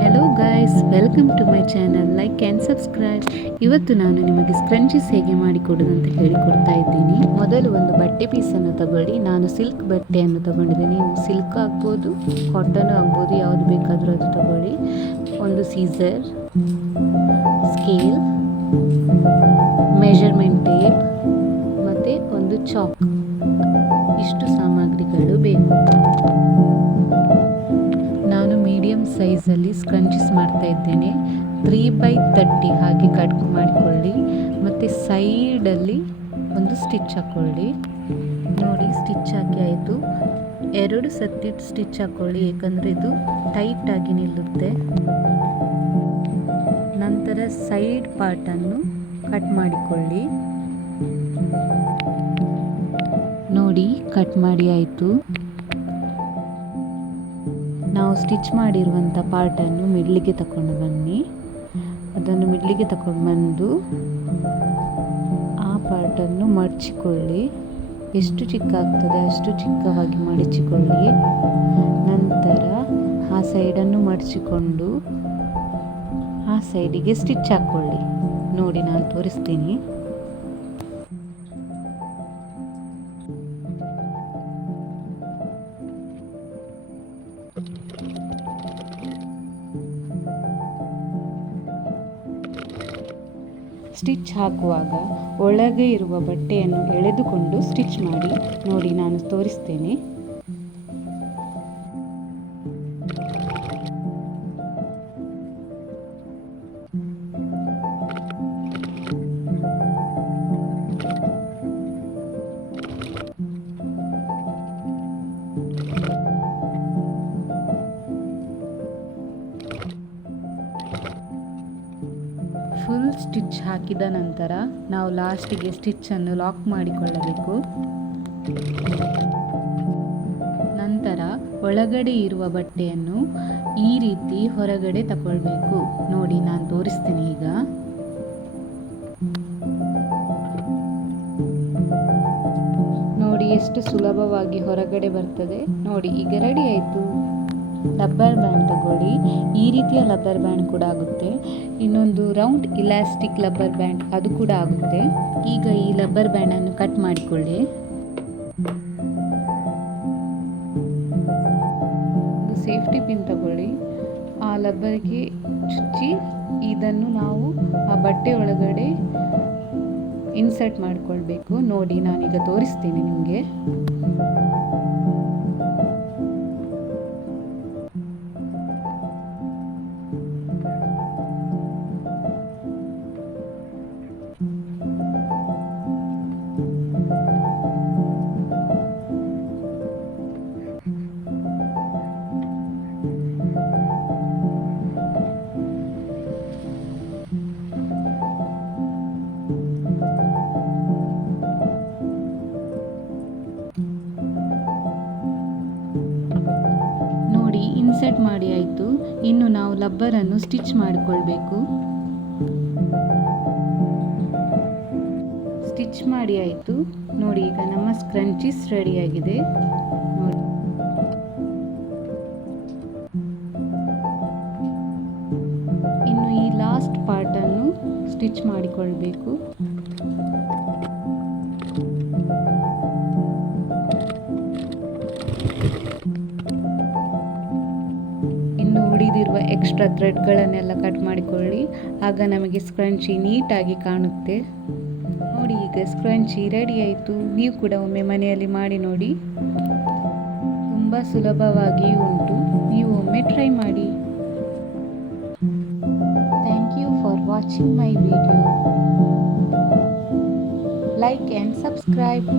Hello guys, welcome to my channel. Like and subscribe. ಇವತ್ತು ನಾನು ನಿಮಗೆ ಸ್ಕ್ರಂಚೀಸ್ ಹೇಗೆ ಮಾಡಿಕೊಡೋದು ಅಂತ ಹೇಳಿಕೊಡ್ತಾ ಇದ್ದೀನಿ. ಮೊದಲು ಒಂದು ಬಟ್ಟೆ ಪೀಸನ್ನು ತಗೊಳ್ಳಿ. ನಾನು ಸಿಲ್ಕ್ ಬಟ್ಟೆಯನ್ನು ತಗೊಂಡಿದ್ದೀನಿ. ನೀವು ಸಿಲ್ಕ್ ಆಗ್ಬೋದು, ಕಾಟನ್ ಆಗ್ಬೋದು, ಯಾವುದು ಬೇಕಾದರೂ ಅದು ತಗೊಳ್ಳಿ. ಒಂದು ಸೀಸರ್, ಸ್ಕೇಲ್, ಮೆಜರ್ಮೆಂಟ್ ಟೇಪ್ ಮತ್ತು ಒಂದು ಚಾಕ್, ಇಷ್ಟು ಸಾಮಗ್ರಿಗಳು ಬೇಕು. ನಾನು ಮೀಡಿಯಮ್ ಸೈಜಲ್ಲಿ ಸ್ಕ್ರಂಚೀಸ್ ಮಾಡ್ತಾ ಇದ್ದೇನೆ. 3/30 ಹಾಗೆ ಕಟ್ ಮಾಡಿಕೊಳ್ಳಿ. ಮತ್ತು ಸೈಡಲ್ಲಿ ಒಂದು ಸ್ಟಿಚ್ ಹಾಕ್ಕೊಳ್ಳಿ. ನೋಡಿ, ಸ್ಟಿಚ್ ಹಾಕಿ ಆಯಿತು. 2 ಸತಿ ಸ್ಟಿಚ್ ಹಾಕ್ಕೊಳ್ಳಿ, ಏಕೆಂದರೆ ಇದು ಟೈಟಾಗಿ ನಿಲ್ಲುತ್ತೆ. ನಂತರ ಸೈಡ್ ಪಾರ್ಟನ್ನು ಕಟ್ ಮಾಡಿಕೊಳ್ಳಿ. ನೋಡಿ, ಕಟ್ ಮಾಡಿ ಆಯಿತು. ನಾವು ಸ್ಟಿಚ್ ಮಾಡಿರುವಂಥ ಪಾರ್ಟನ್ನು ಮಿಡ್ಲಿಗೆ ತಗೊಂಡು ಬನ್ನಿ. ಅದನ್ನು ಮಿಡ್ಲಿಗೆ ತಗೊಂಡು ಬಂದು ಆ ಪಾರ್ಟನ್ನು ಮಡಚಿಕೊಳ್ಳಿ. ಎಷ್ಟು ಚಿಕ್ಕ ಆಗ್ತದೆ ಅಷ್ಟು ಚಿಕ್ಕವಾಗಿ ಮಡಚಿಕೊಳ್ಳಿ. ನಂತರ ಆ ಸೈಡನ್ನು ಮಡಚಿಕೊಂಡು ಆ ಸೈಡಿಗೆ ಸ್ಟಿಚ್ ಹಾಕ್ಕೊಳ್ಳಿ. ನೋಡಿ, ನಾನು ತೋರಿಸ್ತೀನಿ. ಸ್ಟಿಚ್ ಹಾಕುವಾಗ ಒಳಗೆ ಇರುವ ಬಟ್ಟೆಯನ್ನು ಎಳೆದುಕೊಂಡು ಸ್ಟಿಚ್ ಮಾಡಿ. ನೋಡಿ, ನಾನು ತೋರಿಸ್ತೇನೆ. ಫುಲ್ ಸ್ಟಿಚ್ ಹಾಕಿದ ನಂತರ ನಾವು ಲಾಸ್ಟಿಗೆ ಸ್ಟಿಚ್ಚನ್ನು ಲಾಕ್ ಮಾಡಿಕೊಳ್ಳಬೇಕು. ನಂತರ ಒಳಗಡೆ ಇರುವ ಬಟ್ಟೆಯನ್ನು ಈ ರೀತಿ ಹೊರಗಡೆ ತಗೊಳ್ಬೇಕು. ನೋಡಿ, ನಾನು ತೋರಿಸ್ತೀನಿ ಈಗ. ನೋಡಿ, ಎಷ್ಟು ಸುಲಭವಾಗಿ ಹೊರಗಡೆ ಬರ್ತದೆ. ನೋಡಿ, ಈಗ ರೆಡಿ ಆಯಿತು. ರಬ್ಬರ್ ಬ್ಯಾಂಡ್ ತಗೊಳ್ಳಿ. ಈ ರೀತಿಯ ರಬ್ಬರ್ ಬ್ಯಾಂಡ್ ಕೂಡ ಆಗುತ್ತೆ. ಇನ್ನೊಂದು ರೌಂಡ್ ಇಲಾಸ್ಟಿಕ್ ರಬ್ಬರ್ ಬ್ಯಾಂಡ್, ಅದು ಕೂಡ ಆಗುತ್ತೆ. ಈಗ ಈ ರಬ್ಬರ್ ಬ್ಯಾಂಡನ್ನು ಕಟ್ ಮಾಡಿಕೊಳ್ಳಿ. ಒಂದು ಸೇಫ್ಟಿ ಪಿನ್ ತಗೊಳ್ಳಿ. ಆ ರಬ್ಬರ್ಗೆ ಚುಚ್ಚಿ ಇದನ್ನು ನಾವು ಆ ಬಟ್ಟೆ ಒಳಗಡೆ ಇನ್ಸರ್ಟ್ ಮಾಡಿಕೊಳ್ಬೇಕು. ನೋಡಿ, ನಾನೀಗ ತೋರಿಸ್ತೀನಿ ನಿಮಗೆ. ನೋಡಿ, ಇನ್ಸರ್ಟ್ ಮಾಡಿ ಆಯಿತು. ಇನ್ನು ನಾವು ರಬ್ಬರನ್ನು ಸ್ಟಿಚ್ ಮಾಡಿಕೊಳ್ಬೇಕು. ಸ್ಟಿಚ್ ಮಾಡಿ ಆಯಿತು. ನೋಡಿ, ಈಗ ನಮ್ಮ ಸ್ಕ್ರಂಚೀಸ್ ರೆಡಿಯಾಗಿದೆ. ನೋಡಿ, ಇನ್ನು ಈ ಲಾಸ್ಟ್ ಪಾರ್ಟನ್ನು ಸ್ಟಿಚ್ ಮಾಡಿಕೊಳ್ಬೇಕು. ಉಳಿದಿರುವ ಎಕ್ಸ್ಟ್ರಾ ಥ್ರೆಡ್ಗಳನ್ನೆಲ್ಲ ಕಟ್ ಮಾಡಿಕೊಳ್ಳಿ. ಆಗ ನಮಗೆ ಸ್ಕ್ರಂಚಿ ನೀಟಾಗಿ ಕಾಣುತ್ತೆ. ನೋಡಿ, ಈಗ ಸ್ಕ್ರಂಚಿ ರೆಡಿ ಆಯಿತು. ನೀವು ಕೂಡ ಒಮ್ಮೆ ಮನೆಯಲ್ಲಿ ಮಾಡಿ ನೋಡಿ. ತುಂಬ ಸುಲಭವಾಗಿ ಉಂಟು. ನೀವು ಒಮ್ಮೆ ಟ್ರೈ ಮಾಡಿ. Thank you for watching my video. Like and subscribe.